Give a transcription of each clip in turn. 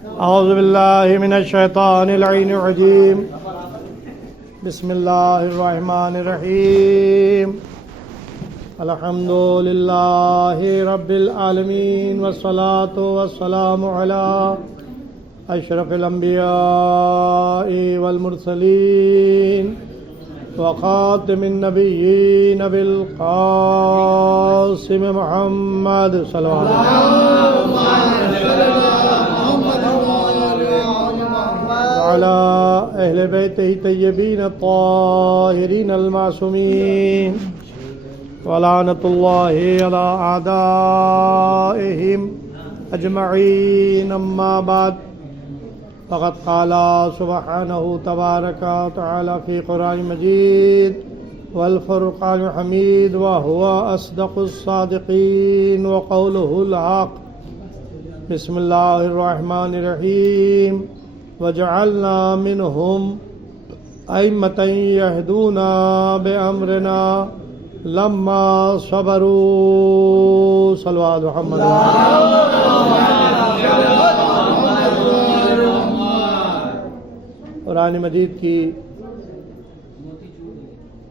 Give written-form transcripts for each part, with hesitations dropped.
اعوذ باللہ من الشیطان اللعین الرجیم بسم اللہ الرحمن الرحیم الحمد للہ رب العالمین والصلاة والسلام علی اشرف الانبیاء والمرسلین وخاتم النبیین بالقاسم محمد صلی اللہ علیہ وعلى اہل بیتہ طیبین الطاہرین المعصومین ولعنۃ اللہ علی اعدائہم اجمعین اما بعد فقد قال سبحانہ تبارک وتعالی فی قرآن مجید والفرقان الحمید وهو اصدق الصادقین وقولہ الحق بسم اللہ الرحمن الرحیم وجعلنا منهم أئمة يهدون بأمرنا لما صبروا صلوات محمد قرآن مجید کی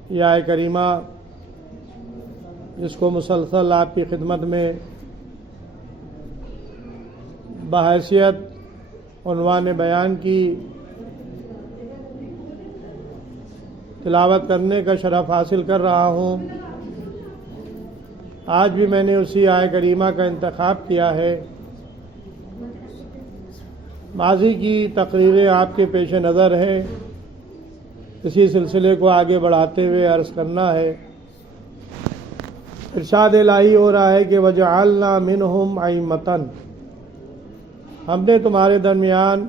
یہ آیت کریمہ جس کو مسلسل آپ کی خدمت میں بحیثیت عنوان بیان کی تلاوت کرنے کا شرف حاصل کر رہا ہوں، آج بھی میں نے اسی آیت کریمہ کا انتخاب کیا ہے۔ ماضی کی تقریریں آپ کے پیش نظر ہیں، اسی سلسلے کو آگے بڑھاتے ہوئے عرض کرنا ہے۔ ارشاد الہی ہو رہا ہے کہ وجعلنا منہم ائمۃ، ہم نے تمہارے درمیان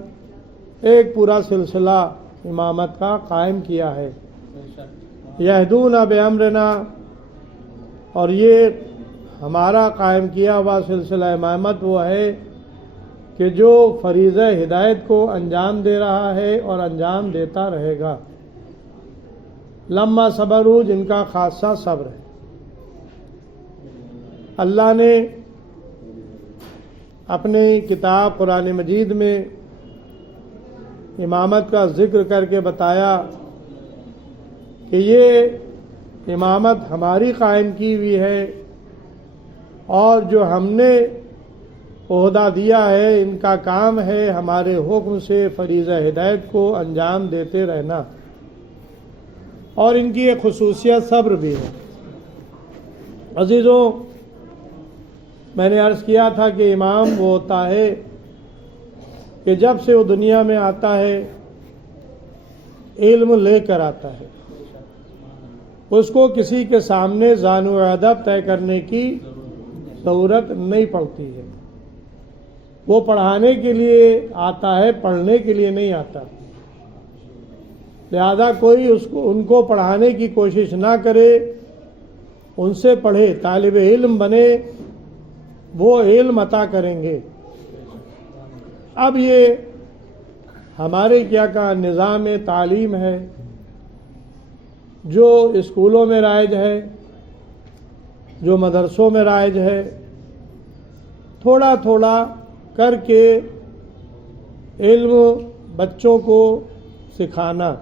ایک پورا سلسلہ امامت کا قائم کیا ہے۔ یہدون بامرنا، اور یہ ہمارا قائم کیا ہوا سلسلہ امامت وہ ہے کہ جو فریضہ ہدایت کو انجام دے رہا ہے اور انجام دیتا رہے گا۔ لما صبروا، جن کا خاصہ صبر ہے۔ اللہ نے اپنی کتاب قرآن مجید میں امامت کا ذکر کر کے بتایا کہ یہ امامت ہماری قائم کی ہوئی ہے، اور جو ہم نے عہدہ دیا ہے ان کا کام ہے ہمارے حکم سے فریضہ ہدایت کو انجام دیتے رہنا، اور ان کی ایک خصوصیت صبر بھی ہے۔ عزیزوں، میں نے عرض کیا تھا کہ امام وہ ہوتا ہے کہ جب سے وہ دنیا میں آتا ہے علم لے کر آتا ہے، اس کو کسی کے سامنے ذان و ادب طے کرنے کی ضرورت نہیں پڑتی ہے۔ وہ پڑھانے کے لیے آتا ہے، پڑھنے کے لیے نہیں آتا، لہذا کوئی ان کو پڑھانے کی کوشش نہ کرے، ان سے پڑھے، طالب علم بنے، وہ علم عطا کریں گے۔ اب یہ ہمارے کیا کا نظام تعلیم ہے جو اسکولوں میں رائج ہے، جو مدرسوں میں رائج ہے، تھوڑا تھوڑا کر کے علم بچوں کو سکھانا،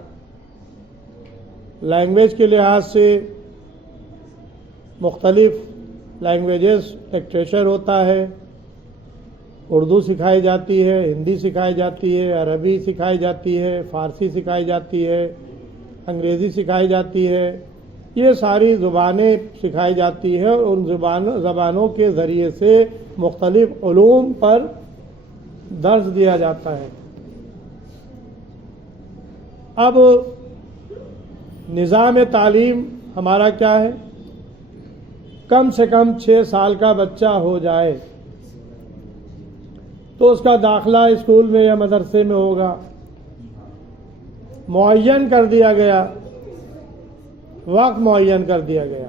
لینگویج کے لحاظ سے مختلف لینگویجز لیکچر ہوتا ہے، اردو سکھائی جاتی ہے، ہندی سکھائی جاتی ہے، عربی سکھائی جاتی ہے، فارسی سکھائی جاتی ہے، انگریزی سکھائی جاتی ہے، یہ ساری زبانیں سکھائی جاتی ہے، اور ان زبانوں کے ذریعے سے مختلف علوم پر درس دیا جاتا ہے۔ اب نظام تعلیم ہمارا کیا ہے؟ کم سے کم 6 سال کا بچہ ہو جائے تو اس کا داخلہ اسکول میں یا مدرسے میں ہوگا۔ معین کر دیا گیا، وقت معین کر دیا گیا۔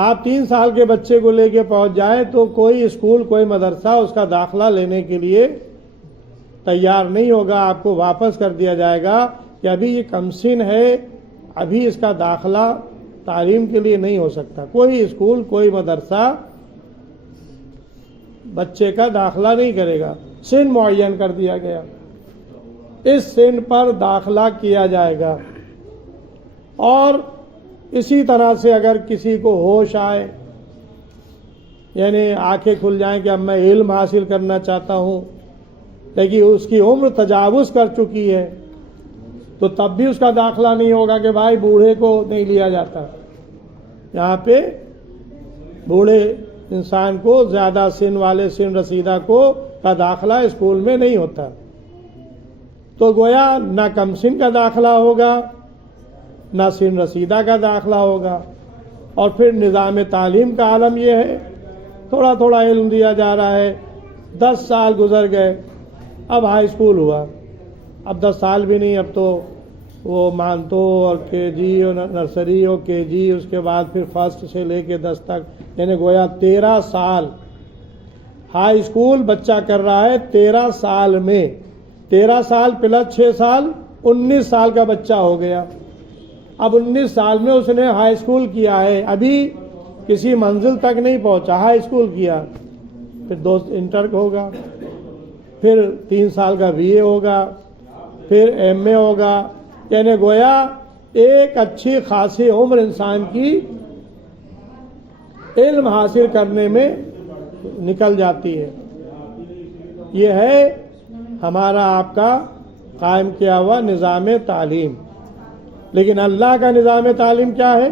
آپ 3 سال کے بچے کو لے کے پہنچ جائیں تو کوئی اسکول، کوئی مدرسہ اس کا داخلہ لینے کے لیے تیار نہیں ہوگا، آپ کو واپس کر دیا جائے گا کہ ابھی یہ کم سن ہے، ابھی اس کا داخلہ تعلیم کے لیے نہیں ہو سکتا۔ کوئی اسکول، کوئی مدرسہ بچے کا داخلہ نہیں کرے گا۔ سن معین کر دیا گیا، اس سن پر داخلہ کیا جائے گا۔ اور اسی طرح سے اگر کسی کو ہوش آئے، یعنی آنکھیں کھل جائیں کہ اب میں علم حاصل کرنا چاہتا ہوں، لیکن اس کی عمر تجاوز کر چکی ہے، تو تب بھی اس کا داخلہ نہیں ہوگا کہ بھائی بوڑھے کو نہیں لیا جاتا۔ یہاں پہ بوڑھے انسان کو، زیادہ سن والے سن رسیدہ کو کا داخلہ اسکول میں نہیں ہوتا۔ تو گویا نہ کم سن کا داخلہ ہوگا، نہ سن رسیدہ کا داخلہ ہوگا۔ اور پھر نظام تعلیم کا عالم یہ ہے، تھوڑا تھوڑا علم دیا جا رہا ہے۔ 10 سال گزر گئے، اب ہائی اسکول ہوا، اب 10 سال بھی نہیں، اب تو وہ مانتو اور کے جی اور نرسری اور کے جی، اس کے بعد پھر فرسٹ سے لے کے 10 تک، یعنی گویا 13 سال ہائی اسکول بچہ کر رہا ہے۔ 13 سال میں 13 سال پلس 6 سال 19 سال کا بچہ ہو گیا۔ اب 19 سال میں اس نے ہائی اسکول کیا ہے، ابھی کسی منزل تک نہیں پہنچا، ہائی اسکول کیا، پھر 2 انٹر ہوگا، پھر 3 سال کا بی اے ہوگا، پھر ایم اے ہوگا، یعنی گویا ایک اچھی خاصی عمر انسان کی علم حاصل کرنے میں نکل جاتی ہے۔ یہ ہے ہمارا آپ کا قائم کیا ہوا نظام تعلیم۔ لیکن اللہ کا نظام تعلیم کیا ہے؟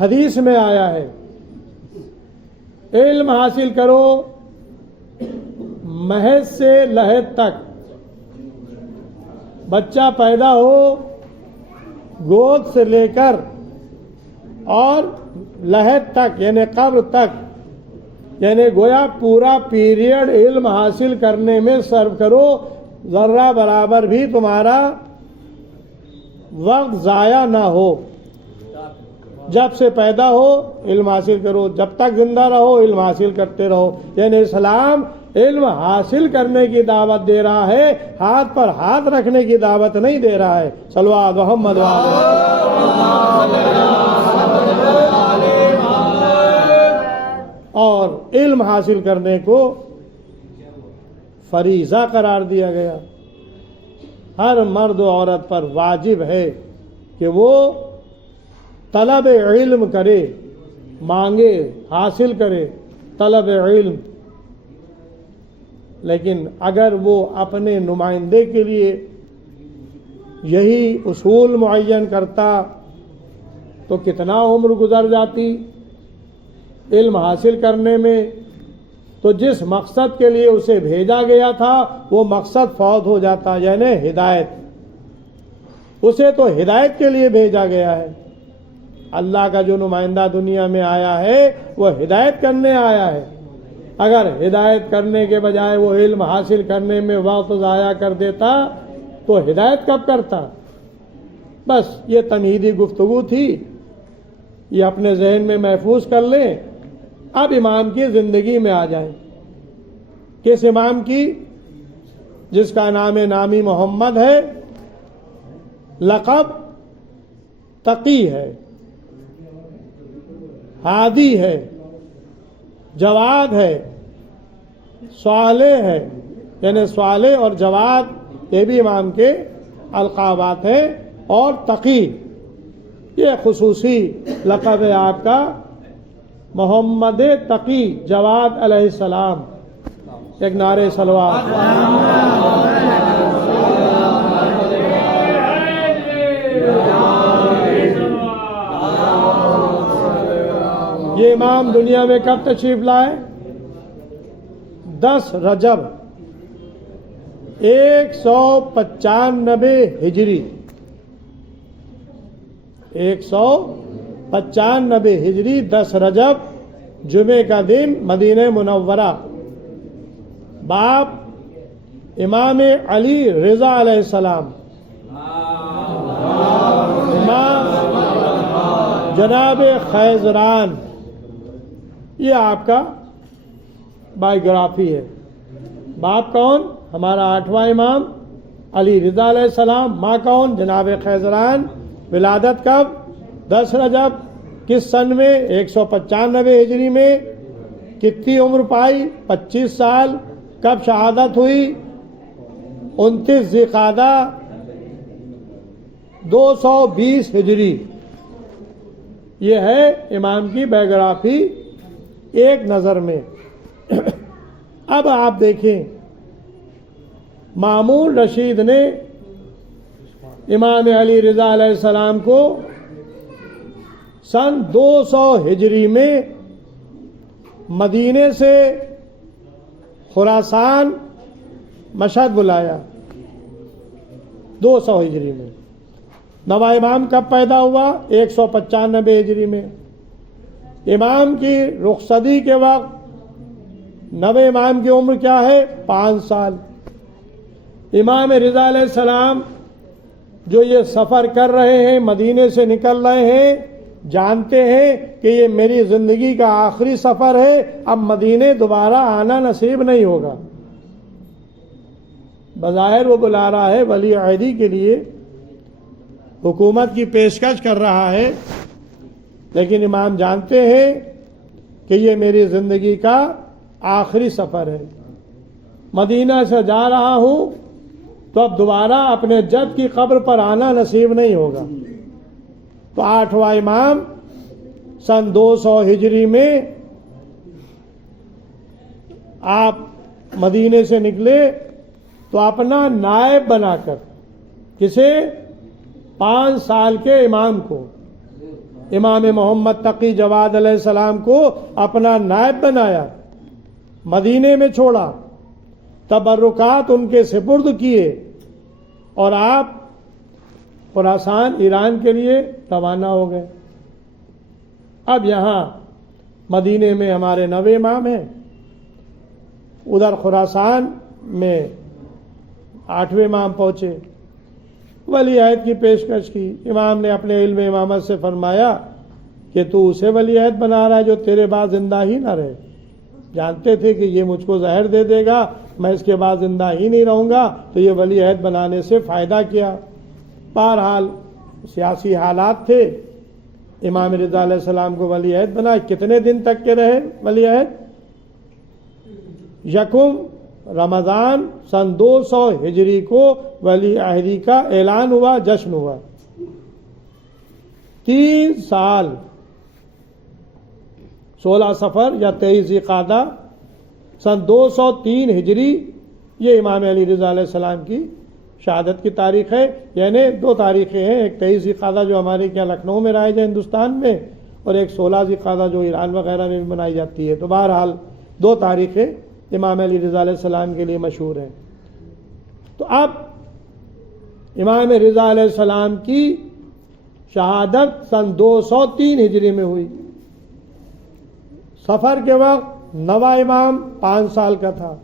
حدیث میں آیا ہے، علم حاصل کرو مہد سے لحد تک، بچہ پیدا ہو گود سے لے کر اور لحد تک یعنی قبر تک، یعنی گویا پورا پیریڈ علم حاصل کرنے میں صرف کرو، ذرہ برابر بھی تمہارا وقت ضائع نہ ہو۔ جب سے پیدا ہو علم حاصل کرو، جب تک زندہ رہو علم حاصل کرتے رہو۔ یعنی اسلام علم حاصل کرنے کی دعوت دے رہا ہے، ہاتھ پر ہاتھ رکھنے کی دعوت نہیں دے رہا ہے۔ صلوات محمد اور علم حاصل کرنے کو فریضہ قرار دیا گیا۔ ہر مرد و عورت پر واجب ہے کہ وہ طلب علم کرے، مانگے، حاصل کرے طلب علم۔ لیکن اگر وہ اپنے نمائندے کے لیے یہی اصول معین کرتا تو کتنا عمر گزر جاتی علم حاصل کرنے میں، تو جس مقصد کے لیے اسے بھیجا گیا تھا وہ مقصد فوت ہو جاتا، یعنی ہدایت۔ اسے تو ہدایت کے لیے بھیجا گیا ہے۔ اللہ کا جو نمائندہ دنیا میں آیا ہے وہ ہدایت کرنے آیا ہے۔ اگر ہدایت کرنے کے بجائے وہ علم حاصل کرنے میں وقت ضائع کر دیتا تو ہدایت کب کرتا؟ بس یہ تمہیدی گفتگو تھی، یہ اپنے ذہن میں محفوظ کر لیں۔ اب امام کی زندگی میں آ جائیں۔ کس امام کی؟ جس کا نام نامی محمد ہے، لقب تقی ہے، ہادی ہے، جواد ہے، صالح ہے، یعنی صالح اور جواد یہ بھی امام کے القابات ہیں، اور تقی یہ خصوصی لقب ہے آپ کا، محمد تقی جواد علیہ السلام۔ ایک نعرہ صلوات۔ یہ امام دنیا میں کب تشریف لائے؟ 10 رجب 195 ہجری، 195 ہجری 10 رجب جمعے کا دن مدینہ منورہ۔ باپ امام علی رضا علیہ السلام، امام جناب خیزران، یہ آپ کا بائیوگرافی ہے۔ باپ کون؟ ہمارا 8واں امام علی رضا علیہ السلام۔ ماں کون؟ جناب خیزران۔ ولادت کب؟ 10 رجب۔ کس سن میں؟ 195 ہجری میں۔ کتنی عمر پائی؟ 25 سال۔ کب شہادت ہوئی؟ 29 ذی القعدہ 220 ہجری۔ یہ ہے امام کی بایوگرافی ایک نظر میں۔ اب آپ دیکھیں، مامون رشید نے امام علی رضا علیہ السلام کو سن 200 ہجری میں مدینے سے خراسان مشہد بلایا، 200 ہجری میں۔ نواں امام کب پیدا ہوا؟ 195 ہجری میں۔ امام کی رخصتی کے وقت نویں امام کی عمر کیا ہے؟ 5 سال۔ امام رضا علیہ السلام جو یہ سفر کر رہے ہیں، مدینے سے نکل رہے ہیں، جانتے ہیں کہ یہ میری زندگی کا آخری سفر ہے، اب مدینے دوبارہ آنا نصیب نہیں ہوگا۔ بظاہر وہ بلا رہا ہے ولی عہدی کے لیے، حکومت کی پیشکش کر رہا ہے، لیکن امام جانتے ہیں کہ یہ میری زندگی کا آخری سفر ہے، مدینہ سے جا رہا ہوں تو اب دوبارہ اپنے جد کی قبر پر آنا نصیب نہیں ہوگا۔ تو 8واں امام سن 200 ہجری میں آپ مدینے سے نکلے تو اپنا نائب بنا کر، کسے؟ 5 سال کے امام کو، امام محمد تقی جواد علیہ السلام کو اپنا نائب بنایا، مدینے میں چھوڑا، تبرکات ان کے سپرد کیے، اور آپ خراسان ایران کے لیے روانہ ہو گئے۔ اب یہاں مدینے میں ہمارے 9 امام ہیں، ادھر خراسان میں 8ویں امام پہنچے، ولی عہد کی پیشکش کی۔ امام نے اپنے علم امامت سے فرمایا کہ تو اسے ولی عہد بنا رہا ہے جو تیرے بعد زندہ ہی نہ رہے۔ جانتے تھے کہ یہ مجھ کو زہر دے دے گا، میں اس کے بعد زندہ ہی نہیں رہوں گا، تو یہ ولی عہد بنانے سے فائدہ کیا۔ بہرحال سیاسی حالات تھے، امام رضا علیہ السلام کو ولی عہد بنا۔ کتنے دن تک کے رہے ولی عہد؟ 1 رمضان سن 200 ہجری کو ولی عہدی کا اعلان ہوا، جشن ہوا۔ 3 سال 16 صفر یا 23 ذی القعدہ سن 203 ہجری، یہ امام علی رضا علیہ السلام کی شہادت کی تاریخ ہے۔ یعنی 2 تاریخیں ہیں، ایک 23 ذی القعدہ جو ہمارے کیا لکھنؤ میں رائج ہے ہندوستان میں، اور ایک 16 ذی القعدہ جو ایران وغیرہ میں بھی منائی جاتی ہے۔ تو بہرحال 2 تاریخیں امام علی رضا علیہ السلام کے لیے مشہور ہیں۔ تو اب امام رضا علیہ السلام کی شہادت سن 203 ہجری میں ہوئی۔ سفر کے وقت 9واں امام 5 سال کا تھا،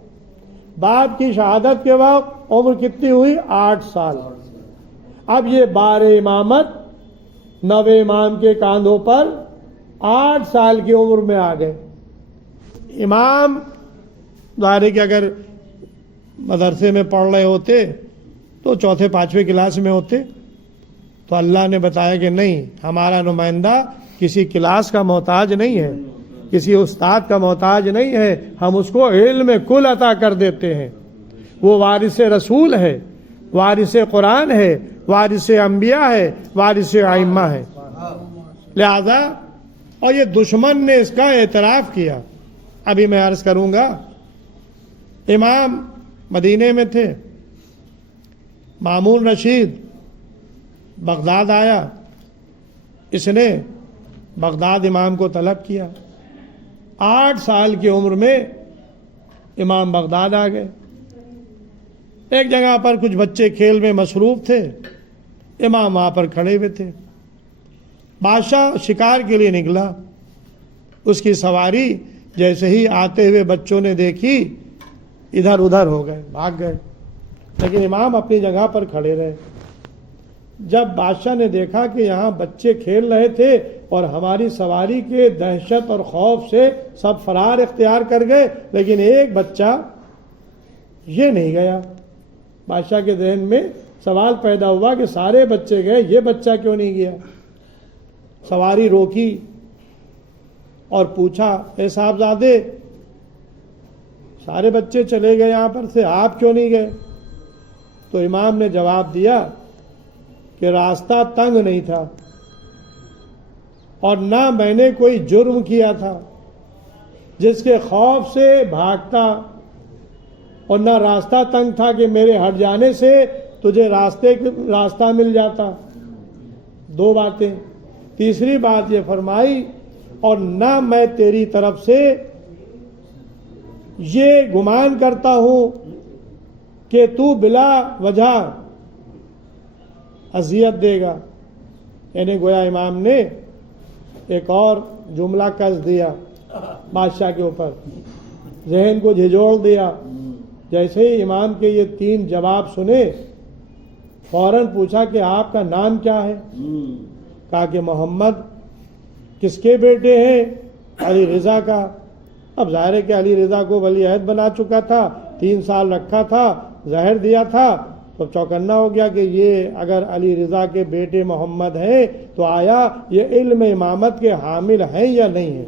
باپ کی شہادت کے وقت عمر کتنی ہوئی؟ 8 سال۔ اب یہ 12 امامت 9 امام کے کاندھوں پر 8 سال کی عمر میں آ گئے۔ امام ظاہر ہے کہ اگر مدرسے میں پڑھ رہے ہوتے تو 4 5ویں کلاس میں ہوتے، تو اللہ نے بتایا کہ نہیں، ہمارا نمائندہ کسی کلاس کا محتاج نہیں ہے، کسی استاد کا محتاج نہیں ہے، ہم اس کو علم کل عطا کر دیتے ہیں۔ وہ وارث رسول ہے، وارث قرآن ہے، وارث انبیاء ہے، وارث ائمہ ہے۔ لہذا اور یہ دشمن نے اس کا اعتراف کیا۔ ابھی میں عرض کروں گا، امام مدینے میں تھے، مامون رشید بغداد آیا، اس نے بغداد امام کو طلب کیا۔ 8 سال کی عمر میں امام بغداد آ گئے۔ ایک جگہ پر کچھ بچے کھیل میں مصروف تھے، امام وہاں پر کھڑے ہوئے تھے۔ بادشاہ شکار کے لیے نکلا، اس کی سواری جیسے ہی آتے ہوئے بچوں نے دیکھی، ادھر ادھر ہو گئے، بھاگ گئے، لیکن امام اپنی جگہ پر کھڑے رہے۔ جب بادشاہ نے دیکھا کہ یہاں بچے کھیل رہے تھے اور ہماری سواری کے دہشت اور خوف سے سب فرار اختیار کر گئے، لیکن ایک بچہ یہ نہیں گیا، بادشاہ کے ذہن میں سوال پیدا ہوا کہ سارے بچے گئے، یہ بچہ کیوں نہیں گیا؟ سواری روکی اور پوچھا، اے صاحبزادے سارے بچے چلے گئے یہاں پر سے، آپ کیوں نہیں گئے؟ تو امام نے جواب دیا کہ راستہ تنگ نہیں تھا اور نہ میں نے کوئی جرم کیا تھا جس کے خوف سے بھاگتا، اور نہ راستہ تنگ تھا کہ میرے ہٹ جانے سے تجھے راستہ مل جاتا۔ دو باتیں۔ تیسری بات یہ فرمائی، اور نہ میں تیری طرف سے یہ گمان کرتا ہوں کہ تو بلا وجہ اذیت دے گا۔ یعنی گویا امام نے ایک اور جملہ کس دیا بادشاہ کے اوپر، ذہن کو جھجوڑ دیا۔ جیسے ہی امام کے یہ 3 جواب سنے، فوراً پوچھا کہ آپ کا نام کیا ہے؟ کہا کہ محمد۔ کس کے بیٹے ہیں؟ علی رضا کا۔ اب ظاہر ہے کہ علی رضا کو ولی عہد بنا چکا تھا، 3 سال رکھا تھا، زہر دیا تھا، تو چوکنا ہو گیا کہ یہ اگر علی رضا کے بیٹے محمد ہیں تو آیا یہ علم امامت کے حامل ہیں یا نہیں ہیں؟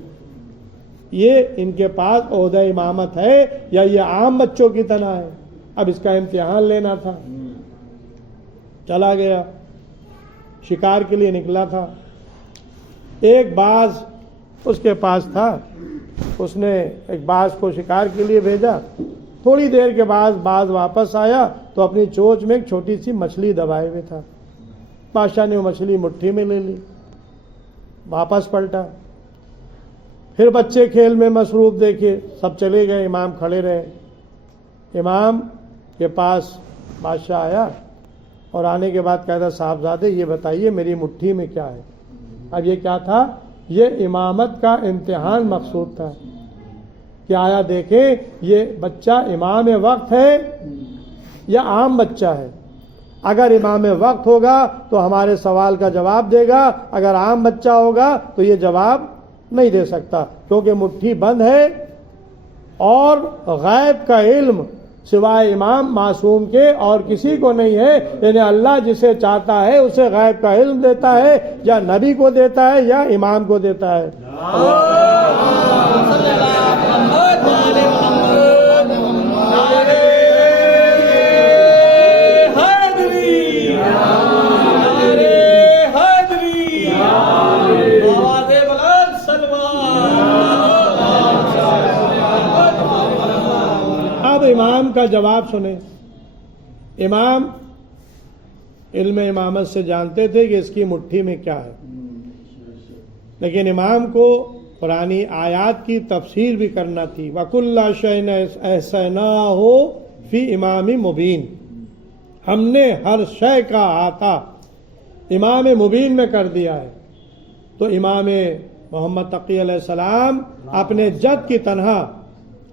یہ ان کے پاس عہدہ امامت ہے یا یہ عام بچوں کی طرح ہے؟ اب اس کا امتحان لینا تھا۔ چلا گیا، شکار کے لیے نکلا تھا۔ ایک باز اس کے پاس تھا، اس نے ایک باز کو شکار کے لیے بھیجا۔ تھوڑی دیر کے بعد باز واپس آیا تو اپنی چونچ میں ایک چھوٹی سی مچھلی دبائے ہوئے تھا۔ بادشاہ نے وہ مچھلی مٹھی میں لے لی، واپس پلٹا۔ پھر بچے کھیل میں مصروف دیکھے، سب چلے گئے، امام کھڑے رہے۔ امام کے پاس بادشاہ آیا اور آنے کے بعد کہتا، صاحبزادے یہ بتائیے میری مٹھی میں کیا ہے؟ اب یہ کیا تھا؟ یہ امامت کا امتحان مقصود تھا کہ آیا دیکھیں یہ بچہ امام وقت ہے یا عام بچہ ہے۔ اگر امام وقت ہوگا تو ہمارے سوال کا جواب دے گا، اگر عام بچہ ہوگا تو یہ جواب نہیں دے سکتا، کیونکہ مٹھی بند ہے اور غیب کا علم سوائے امام معصوم کے اور کسی کو نہیں ہے۔ یعنی اللہ جسے چاہتا ہے اسے غیب کا علم دیتا ہے، یا نبی کو دیتا ہے یا امام کو دیتا ہے۔ اب امام کا جواب سنیں۔ امام علم امامت سے جانتے تھے کہ اس کی مٹھی میں کیا ہے، لیکن امام کو قرآنی آیات کی تفسیر بھی کرنا تھی۔ وَكُلَّ شَيْءٍ أَحْصَيْنَاهُ فِي إِمَامٍ مُبِينٍ، ہم نے ہر شے کا احاطہ امام مبین میں کر دیا ہے۔ تو امام محمد تقی علیہ السلام اپنے جد کی تنہا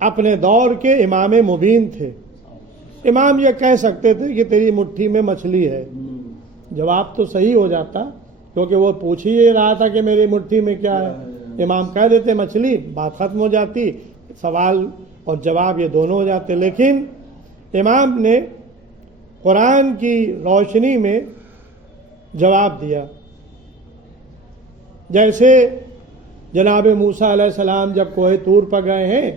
اپنے دور کے امام مبین تھے۔ امام یہ کہہ سکتے تھے کہ تیری مٹھی میں مچھلی ہے، جواب تو صحیح ہو جاتا، کیونکہ وہ پوچھ ہی رہا تھا کہ میری مٹھی میں کیا ہے۔ امام کہہ دیتے مچھلی، بات ختم ہو جاتی، سوال اور جواب یہ دونوں ہو جاتے۔ لیکن امام نے قرآن کی روشنی میں جواب دیا۔ جیسے جناب موسیٰ علیہ السلام جب کوہ طور پر گئے ہیں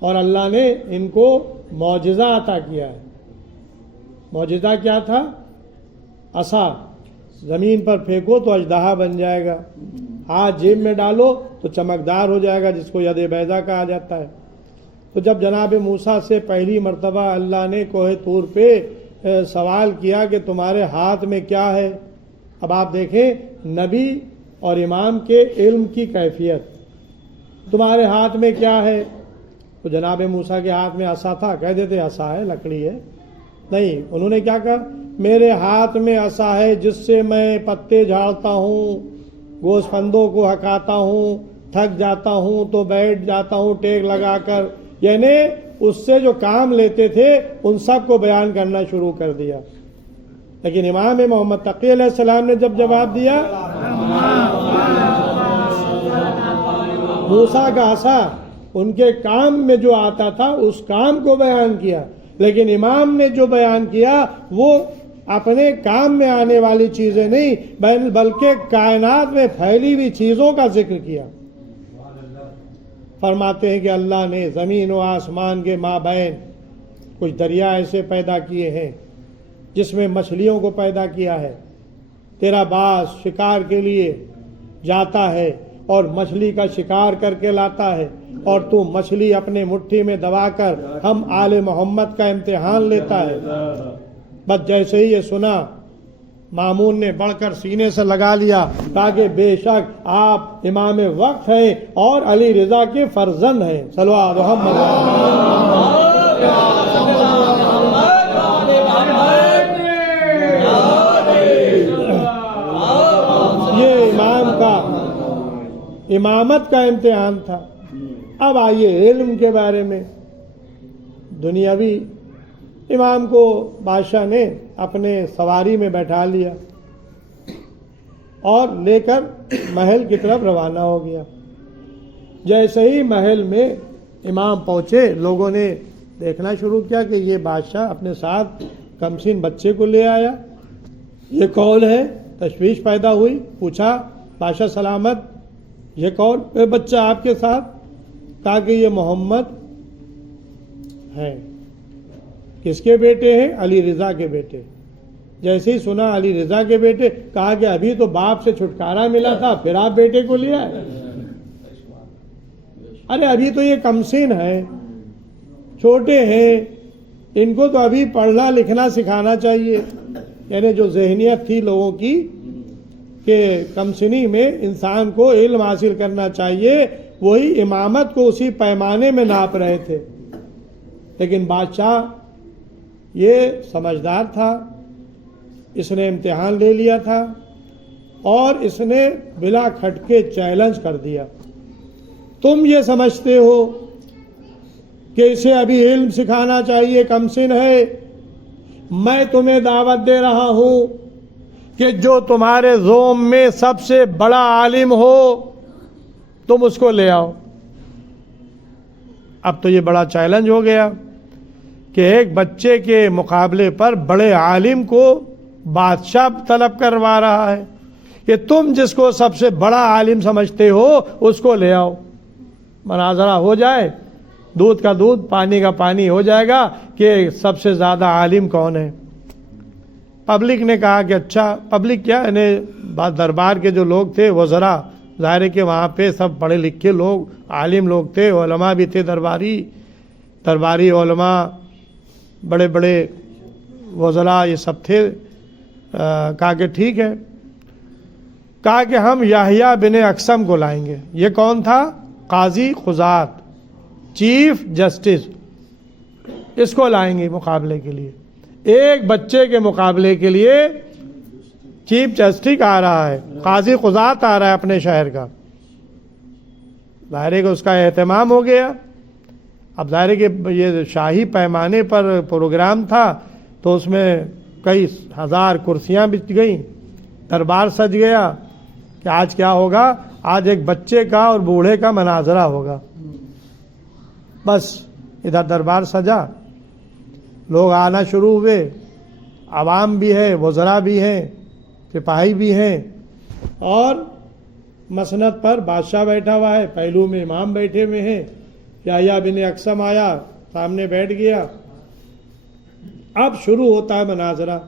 اور اللہ نے ان کو معجزہ عطا کیا ہے۔ معجزہ کیا تھا؟ عصا، زمین پر پھینکو تو اژدہا بن جائے گا، ہاتھ جیب میں ڈالو تو چمکدار ہو جائے گا، جس کو ید بیضا کہا جاتا ہے۔ تو جب جناب موسیٰ سے پہلی مرتبہ اللہ نے کوہ طور پہ سوال کیا کہ تمہارے ہاتھ میں کیا ہے، اب آپ دیکھیں نبی اور امام کے علم کی کیفیت، تمہارے ہاتھ میں کیا ہے؟ تو جناب موسیٰ کے ہاتھ میں عصا تھا، کہہ دیتے عصا ہے، لکڑی ہے۔ نہیں، انہوں نے کیا کہا؟ میرے ہاتھ میں عصا ہے جس سے میں پتے جھاڑتا ہوں، گوشت پندوں کو ہکاتا ہوں، تھک جاتا ہوں تو بیٹھ جاتا ہوں ٹیک لگا کر۔ یعنی اس سے جو کام لیتے تھے ان سب کو بیان کرنا شروع کر دیا۔ لیکن امام محمد تقی علیہ السلام نے جب جواب دیا، موسیٰ کا عصا ان کے کام میں جو آتا تھا اس کام کو بیان کیا، لیکن امام نے جو بیان کیا وہ اپنے کام میں آنے والی چیزیں نہیں بلکہ کائنات میں پھیلی ہوئی چیزوں کا ذکر کیا۔ فرماتے ہیں کہ اللہ نے زمین و آسمان کے مابین کچھ دریا ایسے پیدا کیے ہیں جس میں مچھلیوں کو پیدا کیا ہے. تیرا باز شکار کے لیے جاتا ہے اور مچھلی کا شکار کر کے لاتا ہے اور تو مچھلی اپنے مٹھی میں دبا کر ہم آل محمد کا امتحان لیتا ہے. بس جیسے ہی یہ سنا مامون نے بڑھ کر سینے سے لگا لیا تاکہ بے شک آپ امام وقت ہیں اور علی رضا کے فرزند ہیں. صلوات محمد. یہ امام کا امامت کا امتحان تھا. اب آئیے علم کے بارے میں. دنیاوی امام کو بادشاہ نے اپنے سواری میں بیٹھا لیا اور لے کر محل کی طرف روانہ ہو گیا. جیسے ہی محل میں امام پہنچے لوگوں نے دیکھنا شروع کیا کہ یہ بادشاہ اپنے ساتھ کمسین بچے کو لے آیا. یہ کون ہے؟ تشویش پیدا ہوئی. پوچھا بادشاہ سلامت یہ کون ہے بچہ آپ کے ساتھ؟ کہا کہ یہ محمد ہیں. کس کے بیٹے ہیں؟ علی رضا کے بیٹے. جیسے ہی سنا علی رضا کے بیٹے کہا کہ ابھی تو باپ سے چھٹکارا ملا تھا پھر آپ بیٹے کو لے آئے. ارے ابھی تو یہ کمسین ہے چھوٹے ہیں ان کو تو ابھی پڑھنا لکھنا سکھانا چاہیے. یعنی جو ذہنیت تھی لوگوں کی کہ کمسنی میں انسان کو علم حاصل کرنا چاہیے وہی امامت کو اسی پیمانے میں ناپ رہے تھے. لیکن بادشاہ یہ سمجھدار تھا. اس نے امتحان لے لیا تھا اور اس نے بلا کھٹکے چیلنج کر دیا. تم یہ سمجھتے ہو کہ اسے ابھی علم سکھانا چاہیے کمسن ہے. میں تمہیں دعوت دے رہا ہوں کہ جو تمہارے زوم میں سب سے بڑا عالم ہو تم اس کو لے آؤ. اب تو یہ بڑا چیلنج ہو گیا کہ ایک بچے کے مقابلے پر بڑے عالم کو بادشاہ طلب کروا رہا ہے کہ تم جس کو سب سے بڑا عالم سمجھتے ہو اس کو لے آؤ. مناظرہ ہو جائے دودھ کا دودھ پانی کا پانی ہو جائے گا کہ سب سے زیادہ عالم کون ہے. پبلک نے کہا کہ اچھا پبلک کیا یعنی دربار کے جو لوگ تھے وزراء ظاہر ہے کہ وہاں پہ سب پڑھے لکھے لوگ عالم لوگ تھے. علماء بھی تھے درباری علماء بڑے بڑے وزراء یہ سب تھے. کہا کہ ٹھیک ہے. کہا کہ ہم یحییٰ بن اقسم کو لائیں گے. یہ کون تھا؟ قاضی قضات چیف جسٹس. اس کو لائیں گے مقابلے کے لیے. ایک بچے کے مقابلے کے لیے چیف جسٹس آ رہا ہے قاضی قضات آ رہا ہے اپنے شہر کا. ظاہر ہے کہ اس کا اہتمام ہو گیا. اب ظاہر ہے کہ یہ شاہی پیمانے پر پروگرام تھا تو اس میں کئی ہزار کرسیاں بچ گئیں. دربار سج گیا کہ آج کیا ہوگا. آج ایک بچے کا اور بوڑھے کا مناظرہ ہوگا. بس ادھر دربار سجا لوگ آنا شروع ہوئے. عوام بھی ہے وزراء بھی ہیں سپاہی بھی ہیں اور مسند پر بادشاہ بیٹھا ہوا ہے. پہلو میں امام بیٹھے ہوئے ہیں. یحییٰ بن اقسم آیا سامنے بیٹھ گیا. اب شروع ہوتا ہے مناظرہ.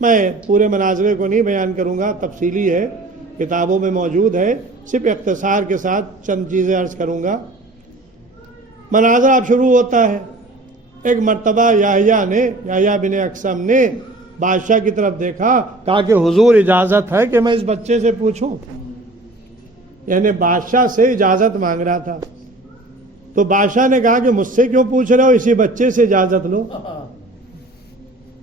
میں پورے مناظرے کو نہیں بیان کروں گا تفصیلی ہے کتابوں میں موجود ہے. صرف اختصار کے ساتھ چند چیزیں عرض کروں گا. مناظرہ اب شروع ہوتا ہے. ایک مرتبہ یحییٰ بن اقسم نے بادشاہ کی طرف دیکھا کہا کہ حضور اجازت ہے کہ میں اس بچے سے پوچھوں. یعنی بادشاہ سے اجازت مانگ رہا تھا. تو بادشاہ نے کہا کہ مجھ سے کیوں پوچھ رہے ہو اسی بچے سے اجازت لو.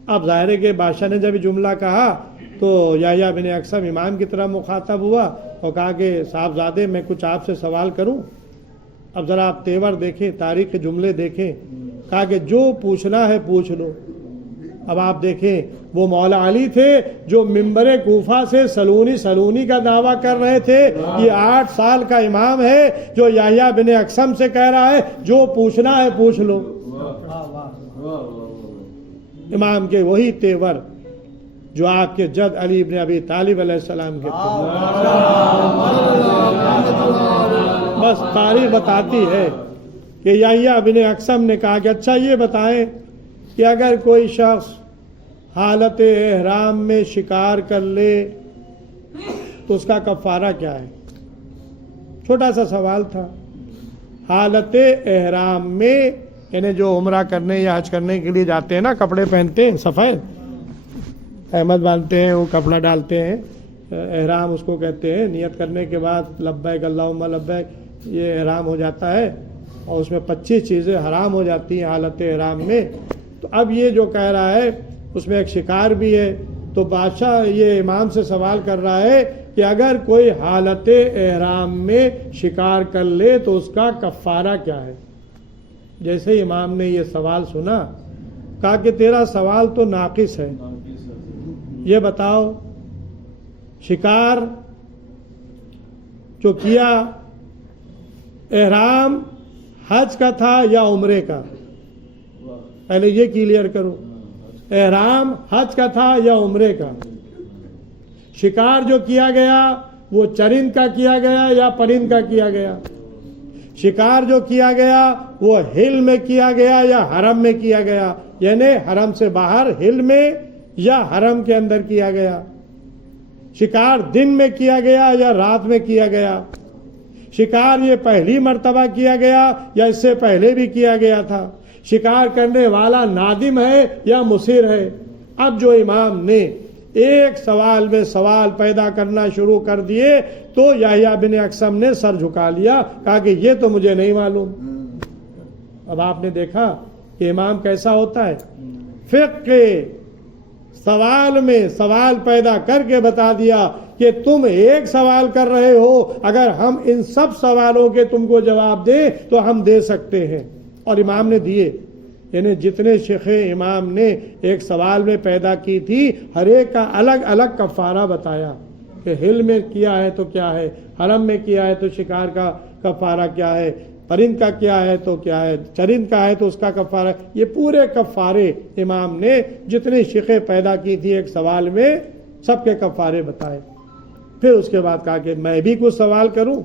اب ظاہر ہے کہ بادشاہ نے جب جملہ کہا تو یحییٰ بن اقسم امام کی طرح مخاطب ہوا اور کہا کہ صاحبزادے میں کچھ آپ سے سوال کروں. اب ذرا آپ تیور دیکھیں تاریخ کے جملے دیکھیں. کہا کہ جو پوچھنا ہے پوچھ لو. اب آپ دیکھیں وہ مولا علی تھے جو ممبر کوفہ سے سلونی کا دعویٰ کر رہے تھے. یہ 8 سال کا امام ہے جو یحییٰ بن اقسم سے کہہ رہا ہے جو پوچھنا ہے پوچھ لو. امام کے وہی تیور جو آپ کے جد علی بن ابی طالب علیہ السلام کے تھے. بس تاریخ بتاتی ہے کہ یحییٰ بن اقسم نے کہا کہ اچھا یہ بتائیں کہ اگر کوئی شخص حالت احرام میں شکار کر لے تو اس کا کفارہ کیا ہے؟ چھوٹا سا سوال تھا. حالت احرام میں یعنی جو عمرہ کرنے یا حج کرنے کے لیے جاتے ہیں نا، کپڑے پہنتے ہیں سفید، احمد باندھتے ہیں، وہ کپڑا ڈالتے ہیں، احرام اس کو کہتے ہیں. نیت کرنے کے بعد لبیک اللہم لبیک یہ احرام ہو جاتا ہے اور اس میں 25 چیزیں حرام ہو جاتی ہیں حالت احرام میں. تو اب یہ جو کہہ رہا ہے اس میں ایک شکار بھی ہے. تو بادشاہ یہ امام سے سوال کر رہا ہے کہ اگر کوئی حالت احرام میں شکار کر لے تو اس کا کفارہ کیا ہے؟ جیسے امام نے یہ سوال سنا کہا کہ تیرا سوال تو ناقص ہے. یہ بتاؤ شکار جو کیا احرام حج کا تھا یا عمرے کا؟ پہلے یہ کلیئر کرو، احرام حج کا تھا یا عمرے کا؟ شکار جو کیا گیا وہ چرند کا کیا گیا یا پرند کا کیا گیا؟ شکار جو کیا گیا وہ ہل میں کیا گیا یا حرم میں کیا گیا؟ یعنی حرم سے باہر ہل میں یا حرم کے اندر کیا گیا؟ شکار دن میں کیا گیا یا رات میں کیا گیا؟ شکار یہ پہلی مرتبہ کیا گیا یا اس سے پہلے بھی کیا گیا تھا؟ شکار کرنے والا نادم ہے یا مصر ہے؟ اب جو امام نے ایک سوال میں سوال پیدا کرنا شروع کر دیے تو یحییٰ بن اقسم نے سر جھکا لیا، کہا کہ یہ تو مجھے نہیں معلوم. اب آپ نے دیکھا کہ امام کیسا ہوتا ہے، فقہ کے سوال میں سوال پیدا کر کے بتا دیا کہ تم ایک سوال کر رہے ہو، اگر ہم ان سب سوالوں کے تم کو جواب دیں تو ہم دے سکتے ہیں. اور امام نے دیے. یعنی جتنے شیخیں امام نے ایک سوال میں پیدا کی تھی ہر ایک کا الگ الگ کفارہ بتایا کہ ہل میں کیا ہے تو کیا ہے، حرم میں کیا ہے تو شکار کا کفارہ کیا ہے، پرند کا کیا ہے تو کیا ہے، چرند کا ہے تو اس کا کفارہ. یہ پورے کفارے امام نے جتنی شیخیں پیدا کی تھی ایک سوال میں سب کے کفارے بتائے. پھر اس کے بعد کہا کہ میں بھی کچھ سوال کروں.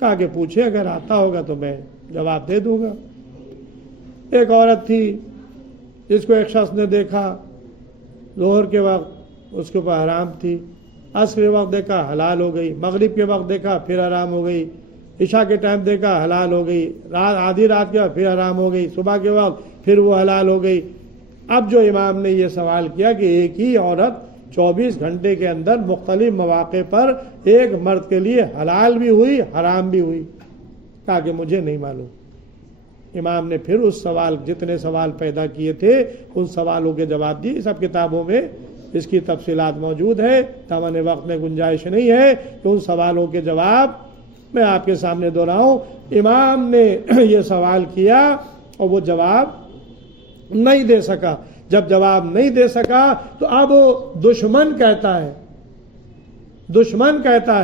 کہا کہ پوچھے، اگر آتا ہوگا تو میں جواب دے دوں گا. ایک عورت تھی جس کو ایک شخص نے دیکھا، ظہر کے وقت اس کے اوپر حرام تھی، عصر کے وقت دیکھا حلال ہو گئی، مغرب کے وقت دیکھا پھر حرام ہو گئی، عشاء کے ٹائم دیکھا حلال ہو گئی، آدھی رات کے وقت پھر حرام ہو گئی، صبح کے وقت پھر وہ حلال ہو گئی. اب جو امام نے یہ سوال کیا کہ ایک ہی عورت 24 گھنٹے کے اندر مختلف مواقع پر ایک مرد کے لیے حلال بھی ہوئی حرام بھی ہوئی، کہا کہ مجھے نہیں معلوم. امام نے پھر اس سوال جتنے سوال پیدا کیے تھے ان سوالوں کے جواب دیے. سب کتابوں میں اس کی تفصیلات موجود ہے، دامن وقت میں گنجائش نہیں ہے کہ ان سوالوں کے جواب میں آپ کے سامنے دہراؤں. امام نے یہ سوال کیا اور وہ جواب نہیں دے سکا. جب جواب نہیں دے سکا تو اب دشمن کہتا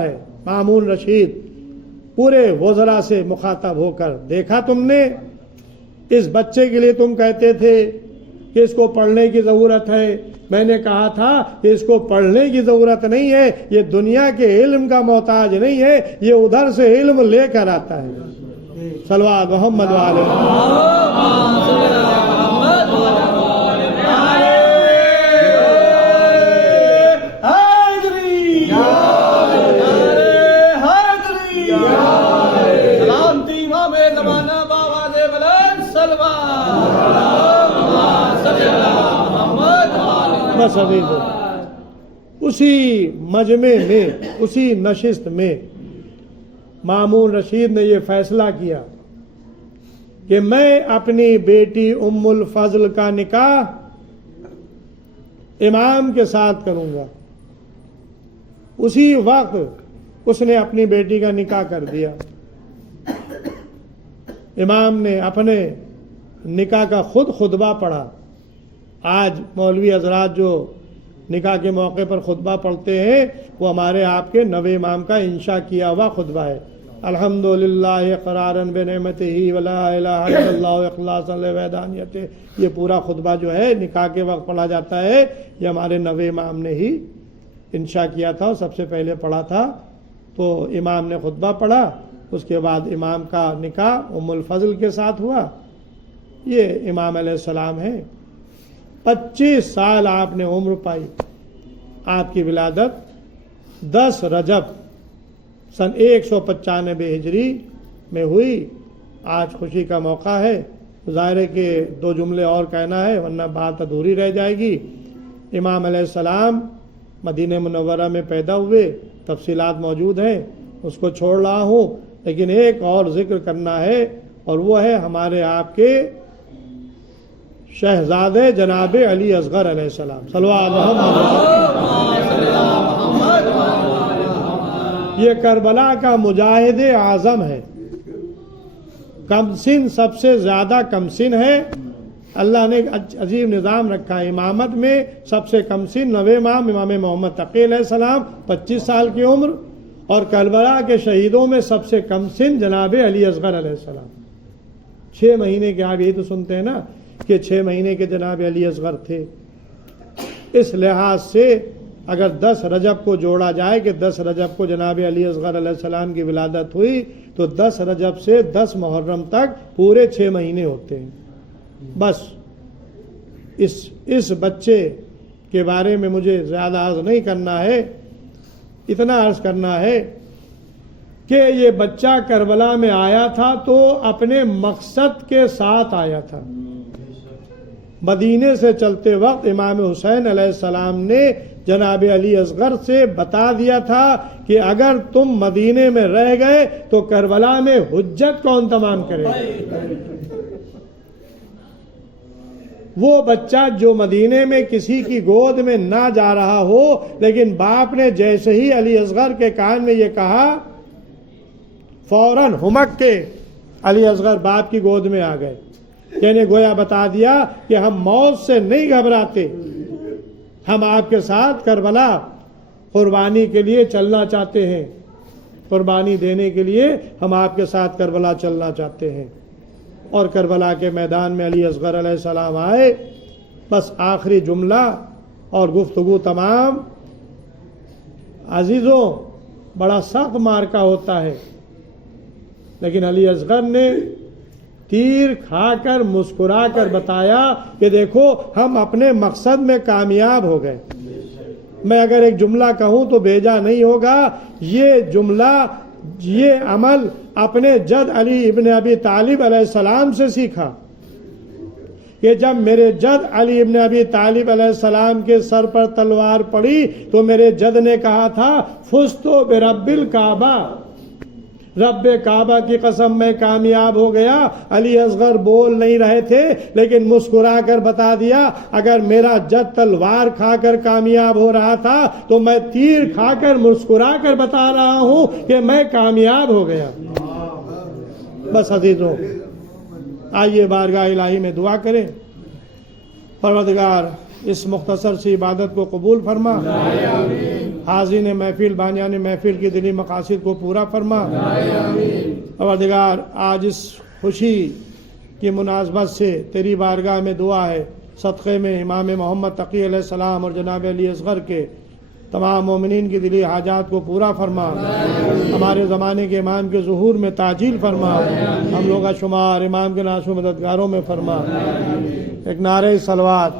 ہے مامون رشید پورے وزراء سے مخاطب ہو کر، دیکھا تم نے اس بچے کے لیے تم کہتے تھے کہ اس کو پڑھنے کی ضرورت ہے، میں نے کہا تھا کہ اس کو پڑھنے کی ضرورت نہیں ہے، یہ دنیا کے علم کا محتاج نہیں ہے، یہ ادھر سے علم لے کر آتا ہے. صلوات محمد والے اسی مجمع میں اسی نشست میں مامون رشید نے یہ فیصلہ کیا کہ میں اپنی بیٹی ام الفضل کا نکاح امام کے ساتھ کروں گا. اسی وقت اس نے اپنی بیٹی کا نکاح کر دیا. امام نے اپنے نکاح کا خود خطبہ پڑھا. آج مولوی حضرات جو نکاح کے موقع پر خطبہ پڑھتے ہیں وہ ہمارے آپ کے نوے امام کا انشاء کیا ہوا خطبہ ہے. الحمدللہ قرارا بنعمتہ ولا الہ الا اللہ اخلاصا لوحدانیتہ. یہ پورا خطبہ جو ہے نکاح کے وقت پڑھا جاتا ہے، یہ ہمارے نوے امام نے ہی انشاء کیا تھا اور سب سے پہلے پڑھا تھا. تو امام نے خطبہ پڑھا اس کے بعد امام کا نکاح ام الفضل کے ساتھ ہوا. یہ امام علیہ السلام ہیں. 25 سال آپ نے عمر پائی. آپ کی ولادت 10 رجب سن 195 ہجری میں ہوئی. آج خوشی کا موقع ہے. ظاہر ہے کہ 2 جملے اور کہنا ہے ورنہ بات ادھوری رہ جائے گی. امام علیہ السلام مدینہ منورہ میں پیدا ہوئے. تفصیلات موجود ہیں, اس کو چھوڑ رہا ہوں, لیکن ایک اور ذکر کرنا ہے اور وہ ہے ہمارے آپ کے شہزادے جناب علی اصغر علیہ السلام. یہ کربلا کا مجاہد اعظم ہے. کم سن, سب سے زیادہ کم سن ہے. اللہ نے عجیب نظام رکھا ہے. امامت میں سب سے کم سن 9 امام محمد تقی علیہ السلام 25 سال کی عمر, اور کربلا کے شہیدوں میں سب سے کم سن جناب علی اصغر علیہ السلام. 6 مہینے کے, آپ یہی تو سنتے ہیں نا کہ 6 مہینے کے جناب علی اصغر تھے. اس لحاظ سے اگر 10 رجب کو جوڑا جائے کہ 10 رجب کو جناب علی اصغر علیہ السلام کی ولادت ہوئی تو 10 رجب سے 10 محرم تک پورے 6 مہینے ہوتے ہیں. بس اس بچے کے بارے میں مجھے زیادہ عرض نہیں کرنا ہے. اتنا عرض کرنا ہے کہ یہ بچہ کربلا میں آیا تھا تو اپنے مقصد کے ساتھ آیا تھا. مدینے سے چلتے وقت امام حسین علیہ السلام نے جناب علی اصغر سے بتا دیا تھا کہ اگر تم مدینے میں رہ گئے تو کربلا میں حجت کون تمام کرے. وہ بچہ جو مدینے میں کسی کی گود میں نہ جا رہا ہو, لیکن باپ نے جیسے ہی علی اصغر کے کان میں یہ کہا فوراً ہمک کے علی اصغر باپ کی گود میں آ گئے. یعنی گویا بتا دیا کہ ہم موت سے نہیں گھبراتے, ہم آپ کے ساتھ کربلا قربانی کے لیے چلنا چاہتے ہیں. قربانی دینے کے لیے ہم آپ کے ساتھ کربلا چلنا چاہتے ہیں. اور کربلا کے میدان میں علی اصغر علیہ السلام آئے. بس آخری جملہ اور گفتگو تمام. عزیزوں, بڑا سخت مارکا ہوتا ہے, لیکن علی اصغر نے تیر کھا کر مسکرا کر بتایا کہ دیکھو ہم اپنے مقصد میں کامیاب ہو گئے. میں اگر ایک جملہ کہوں تو بھیجا نہیں ہوگا. یہ جملہ, یہ عمل اپنے جد علی ابن ابی طالب علیہ السلام سے سیکھا کہ جب میرے جد علی ابن ابی طالب علیہ السلام کے سر پر تلوار پڑی تو میرے جد نے کہا تھا فزتو برب الکعبہ, رب کعبہ کی قسم میں کامیاب ہو گیا. علی اصغر بول نہیں رہے تھے لیکن مسکرا کر بتا دیا اگر میرا جد تلوار کھا کر کامیاب ہو رہا تھا تو میں تیر کھا کر مسکرا کر بتا رہا ہوں کہ میں کامیاب ہو گیا. بس عزیزوں, آئیے بارگاہ الہی میں دعا کریں. پروردگار اس مختصر سی عبادت کو قبول فرما. حاضرین محفل, بانیان محفل کی دلی مقاصد کو پورا فرما. پروردگار آج اس خوشی کی مناسبت سے تیری بارگاہ میں دعا ہے, صدقے میں امام محمد تقی علیہ السلام اور جناب علی اصغر کے تمام مومنین کی دلی حاجات کو پورا فرما. ہمارے زمانے کے امام کے ظہور میں تعجیل فرما. ہم لوگ کا شمار امام کے ناصر مددگاروں میں فرما. ایک نعرہ صلوات.